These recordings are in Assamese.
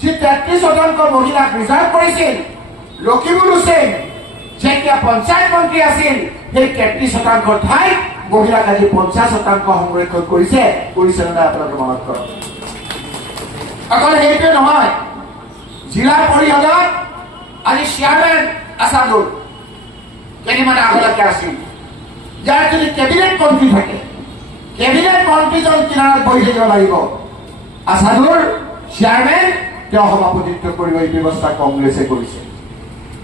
যি 33% মহিলাক ৰিজাৰ্ভ কৰিছিল লখিমুৰ হুছেইন যেতিয়া পঞ্চায়ত মন্ত্ৰী আছিল সেই 33% ঠাইত মহিলাক আজি 50% সংৰক্ষণ কৰিছে নে আপোনালোকে মনত কৰক। অকল সেইটোৱে নহয়, জিলা পৰিষদত আজি চেয়াৰমেন আছাদুল কেইদিনমান আগলৈকে আছিল। যাৰ যদি কেবিনেট মন্ত্ৰী থাকে, কেবিনেট মন্ত্ৰীজন কিনাৰত বহি থাকিব লাগিব। আছাদুল চেয়াৰমেন, তেওঁ সভাপতিত্ব কৰিব। এই ব্যৱস্থা কংগ্ৰেছে কৰিছে।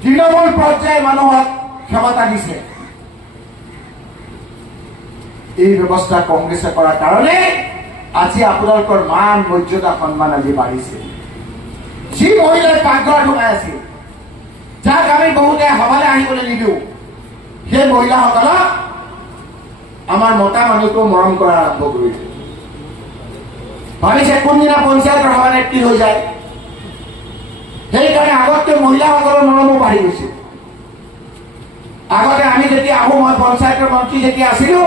তৃণমূল পৰ্যায়ে মানুহক ক্ষমতা দিছে। এই ব্যৱস্থা কংগ্ৰেছে কৰাৰ কাৰণে আজি আপোনালোকৰ মান মৰ্যাদা সন্মান আজি বাঢ়িছে। যি মহিলাই পাকঘৰত সোমাই আছিল, যাক আমি বহুতে সভালৈ আহিবলৈ নিদিওঁ, সেই মহিলাসকলক আমাৰ মতা মানুহটো মৰম কৰা আৰম্ভ কৰিছে। ভাবিছে কোনদিনা পঞ্চায়তৰ সভানেত্ৰী হৈ যায়। সেইকাৰণে আগতকৈ মহিলাসকলৰ মৰমো বাঢ়ি গৈছে। আগতে আমি যেতিয়া আহোঁ, মই পঞ্চায়তৰ মন্ত্ৰী যেতিয়া আছিলো,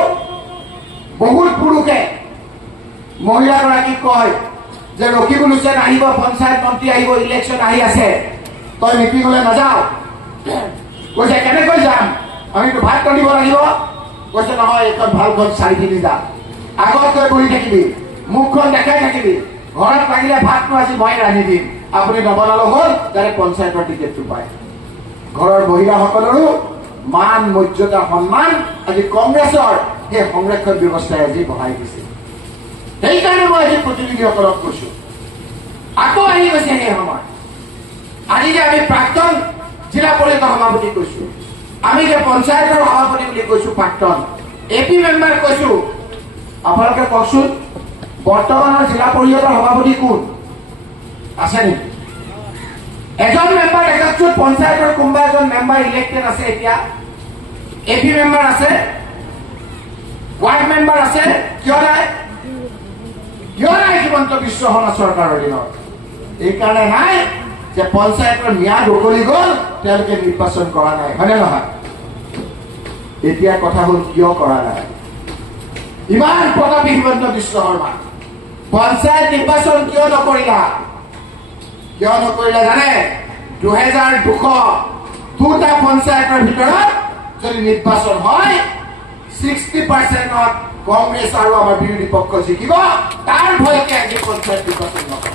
বহুত পুৰুষে মহিলাগৰাকীক কয় যে ৰকিবুল হুছেইন আহিব, পঞ্চায়ত মন্ত্ৰী আহিব, ইলেকশ্যন আহি আছে, তই মিটিঙলৈ নাযাও। কৈছে কেনেকৈ যাম, আমিতো ভাত ৰান্ধিব লাগিব। কৈছে নহয়, এখন ভালখন চাই কিনি যা, আগত গৈ বহি থাকিবি, মুখখন দেখাই থাকিবি, ঘৰত লাগিলে ভাতটো আজি মই ৰান্ধি দিম, আপুনি নবনালো হ'ল, যাতে পঞ্চায়তৰ টিকেটটো পায়। ঘৰৰ মহিলাসকলৰো মান মৰ্যাদা সন্মান আজি কংগ্ৰেছৰ সেই সংৰক্ষণ ব্যৱস্থাই আজি বঢ়াই দিছে। সেইকাৰণে মই আজি প্ৰতিনিধিসকলক কৈছো, আকৌ আহি গৈছে সেই সময়। আজি যে আমি প্ৰাক্তন জিলা পৰিষদ সভাপতি কৈছো, আমি যে পঞ্চায়তৰ সভাপতি বুলি কৈছো, প্ৰাক্তন এপি মেম্বাৰ কৈছো, আপোনালোকে কওকচোন বৰ্তমানৰ জিলা পৰিষদৰ সভাপতি কোন আছে নেকি? এজন মেম্বাৰ দেখাওকচোন। পঞ্চায়তৰ কোনোবা এজন মেম্বাৰ ইলেক্টেড আছে এতিয়া? এপি মেম্বাৰ আছে, ৱাৰ্ড মেম্বাৰ আছে, কিয় নাই? কিয় নাই হিমন্ত বিশ্ব শৰ্মা চৰকাৰৰ দিনত? এইকাৰণে নাই যে পঞ্চায়তৰ ম্যাদ উকলি গ'ল, তেওঁলোকে নিৰ্বাচন কৰা নাই, হয়নে নহয়? এতিয়া কথা হ'ল কিয় কৰা নাই? ইমান প্ৰতাপী হিমন্ত বিশ্ব শৰ্মা পঞ্চায়ত নিৰ্বাচন কিয় নকৰিলা? কিয় নকৰিলে জানে? 2202টা পঞ্চায়তৰ ভিতৰত যদি নিৰ্বাচন হয় 60% কংগ্ৰেছ আৰু আমাৰ বিৰোধী পক্ষ জিকিব, তাৰ ভয়তে আজি পঞ্চায়ত নিৰ্বাচন নকৰে।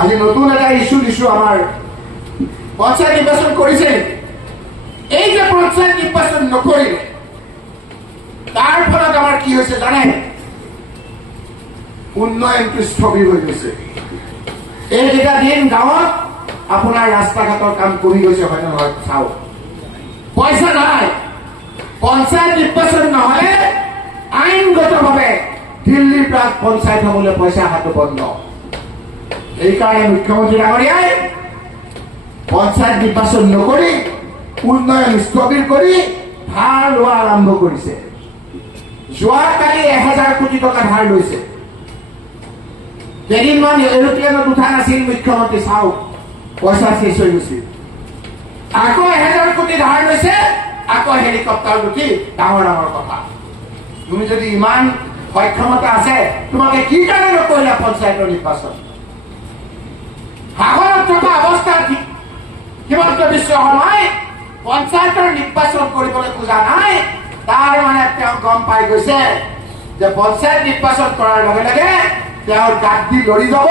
আজি নতুন এটা ইস্যু দিছো, আমাৰ পঞ্চায়ত নিৰ্বাচন কৰিছে। এই যে পঞ্চায়ত নিৰ্বাচন নকৰিলে, তাৰ ফলত আমাৰ কি হৈছে জানে? উন্নয়নটো স্থবিৰ হৈ গৈছে। এইকেইটা দিন গাঁৱত আপোনাৰ ৰাস্তা ঘাটৰ কাম কৰি গৈছে, হয় নে নহয়? চাওক, পইচা নাই। পঞ্চায়ত নিৰ্বাচন নহলে আইনগতভাৱে দিল্লীৰ পৰা পঞ্চায়ত হবলৈ পইচা অহাটো বন্ধ। এইকাৰণে মুখ্যমন্ত্ৰী ডাঙৰীয়াই পঞ্চায়ত নিৰ্বাচন নকৰি উন্নয়ন স্থবিৰ কৰি ধাৰ লোৱা আৰম্ভ কৰিছে। যোৱাকালি 1000 কোটি টকা ধাৰ লৈছে। কেইদিনমান এৰোপ্লেনত উঠা নাছিল মুখ্যমন্ত্ৰী, চাওক পইচা শেষ হৈ গৈছিল। আকৌ 1000 কোটি ধাৰ লৈছে, আকৌ হেলিকপ্টাৰ উঠি ডাঙৰ ডাঙৰ কথা। তুমি যদি ইমান সক্ষমতা আছে, তোমাকে কি কাৰণে নকৰিলা পঞ্চায়তৰ নিৰ্বাচন? সাগৰত থকা অৱস্থাত হিমন্ত বিশ্ব শৰ্মাই পঞ্চায়তৰ নিৰ্বাচন কৰিবলৈ খোজা নাই। তাৰ মানে তেওঁ গম পাই গৈছে যে পঞ্চায়ত নিৰ্বাচন কৰাৰ লগে লগে তেওঁৰ গাত দি লৰি যাব,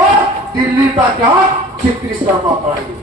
দিল্লীৰ পৰা তেওঁক চিফ মিনিষ্টাৰৰ পৰা আঁতৰাই দিব।